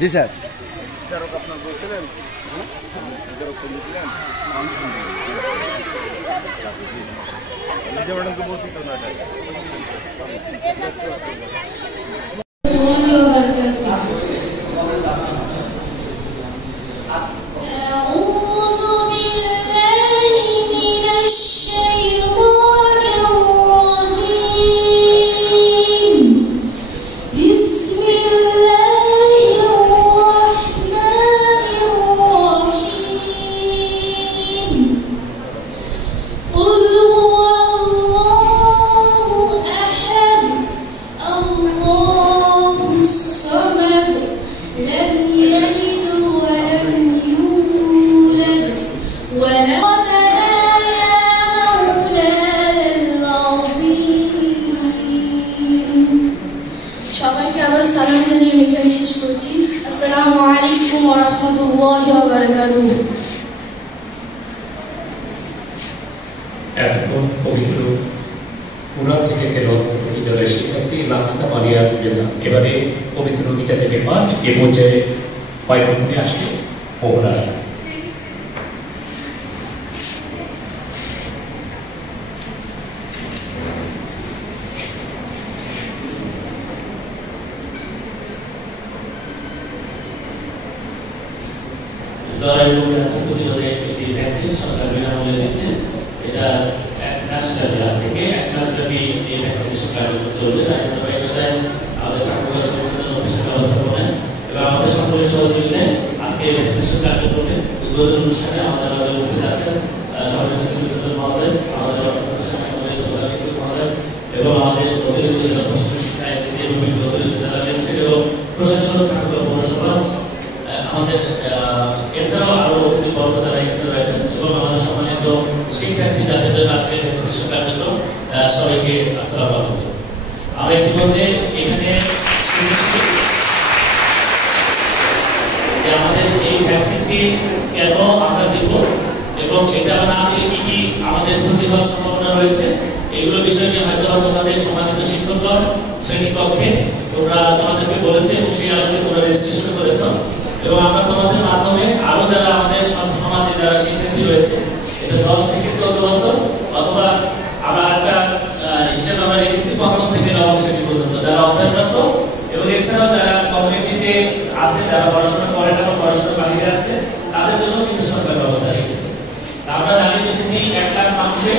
জি sir. সবাইকে আবার সালাম জানিয়ে এখানে শেষ করছি। আসসালামু আলাইকুম ওয়া রাহমাতুল্লাহি ওয়া বারাকাতুহু। এতক্ষণ পবিত্র কুরআন থেকে তেলাওয়াত করতে দলের শিক্ষার্থী লামসা মারিয়া জেনা এবারে পবিত্র গীতা থেকে পাঠ এ পর্যায়ে পাইপনে আসছে ওরা দরাইল ক্যান্সার প্রতিরোধে একটি ভ্যাকসিন সরকার বিনামূল্যে দিচ্ছে। এটা এক মাস ব্যাপী, আজ থেকে এক মাস ব্যাপী এই ভ্যাকসিনেশন কার্যক্রম চলবে। তাই ধারাবাহিকতায় আমাদের ঠাকুরগাঁও সচেতন অফিসের ব্যবস্থাপনায় এবং আমাদের সকলের সহযোগিতায় আজকে এই ভ্যাকসিনেশন কার্যক্রমে উদ্বোধন অনুষ্ঠানে আমাদের মাঝে উপস্থিত আছেন সভাপতি সিভিল মহোদয়, আমাদের প্রতিষ্ঠান সম্মানিত প্রধান শিক্ষক মহোদয় এবং আমাদের অতিরিক্ত শিক্ষা আইসিটি এবং অতিরিক্ত জেলা ম্যাজিস্ট্রেট এবং প্রশাসক ঠাকুরগাঁও পৌরসভা, আমাদের এছাড়াও আরো অতিথি বর্গ যারা এখানে রয়েছেন এবং আমাদের সম্মানিত শিক্ষার্থী যাদের জন্য আজকে ভ্যাকসিনেশন কার্যক্রম, সবাইকে আসসালামু আলাইকুম। আমরা ইতিমধ্যে এখানে যে আমাদের এই ভ্যাকসিনটি কেন আমরা দিব এবং এটা না দিলে কি কি আমাদের ক্ষতি হওয়ার সম্ভাবনা রয়েছে এগুলো বিষয় নিয়ে হয়তো তোমাদের সম্মানিত শিক্ষকগণ শ্রেণীকক্ষে তোমাদেরকে বলেছে এবং সেই আলোকে তোমরা রেজিস্ট্রেশন করেছ এবং আমরা তোমাদের মাধ্যমে আরো যারা আমাদের সমাজে যারা শিক্ষার্থী রয়েছে এটা 10 থেকে 14 বছর অথবা আমরা একটা হিসাব আমরা রেখেছি 5ম থেকে 9ম শ্রেণী পর্যন্ত যারা অধ্যয়নরত এবং এছাড়াও যারা কমিউনিটিতে আছে, যারা পড়াশোনা করে না বা পড়াশোনার বাইরে আছে তাদের জন্য কিন্তু সরকার ব্যবস্থা রেখেছে। আমরা জানি যে প্রতি 1 লাখ মানুষে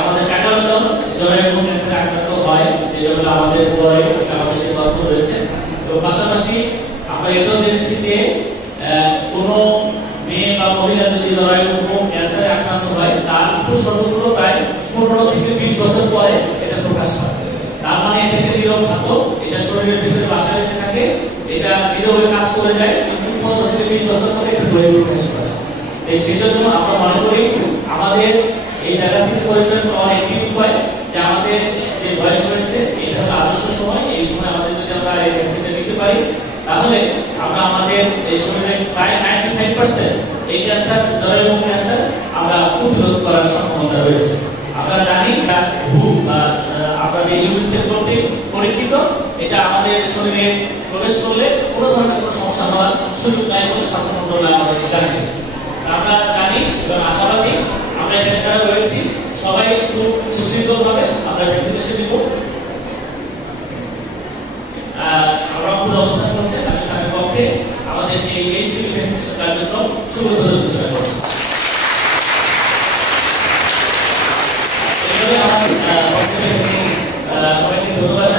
আমাদের 11 জন জরায়ু ক্যান্সার আক্রান্ত হয়, যেটা আমাদের পরে আমাদের সেই তথ্য রয়েছে। এবং পাশাপাশি আমরা এটাও জেনেছি যে কোনো মেয়ে বা মহিলা যদি জরায়ু ক্যান্সারে আক্রান্ত হয় তার উপসর্গগুলো প্রায় 15 থেকে 20 বছর পরে এটা প্রকাশ পায়। তার মানে এটা একটা নীরব ঘাতক, এটা শরীরের ভিতরে বাসা বেঁধে থাকে, এটা নীরবে কাজ করে যায়, কিন্তু 15 থেকে 20 বছর পরে এটা বহিঃ প্রকাশ করে। সেই জন্য আমরা মনে করি আমাদের এই জায়গা থেকে পরিত্রাণ পাওয়ার একটি উপায় যে আমাদের যে বয়স রয়েছে এটা হলো আদর্শ সময়, এই সময় আমাদের যদি আমরা এই ভ্যাকসিনটা নিতে পারি তাহলে আমরা আমাদের এই শরীরের প্রায় 95% এই ক্যান্সার, জরায়ু ক্যান্সার আমরা প্রতিরোধ করার সক্ষমতা রয়েছে। আমরা জানি আপনাদের ইউনিসেফ কর্তৃক পরীক্ষিত, এটা আমাদের শরীরে প্রবেশ করলে কোনো ধরনের কোনো সমস্যা হওয়ার সুযোগ নাই বলে স্বাস্থ্য মন্ত্রণালয় আমাদেরকে জানিয়েছে। আমরা জানি এবং আশাবাদী আমরা এখানে যারা রয়েছি সবাই খুব সুশৃঙ্খলভাবে আমরা ভ্যাকসিনেশন নিব। আমরা পুরো অবস্থান করছেন আমি স্বামীর পক্ষে আমাদের এই সিভিল ভ্যাকসিনেশন কার্যক্রম সুন্দরভাবে ঘোষণা করছি। সবাইকে ধন্যবাদ।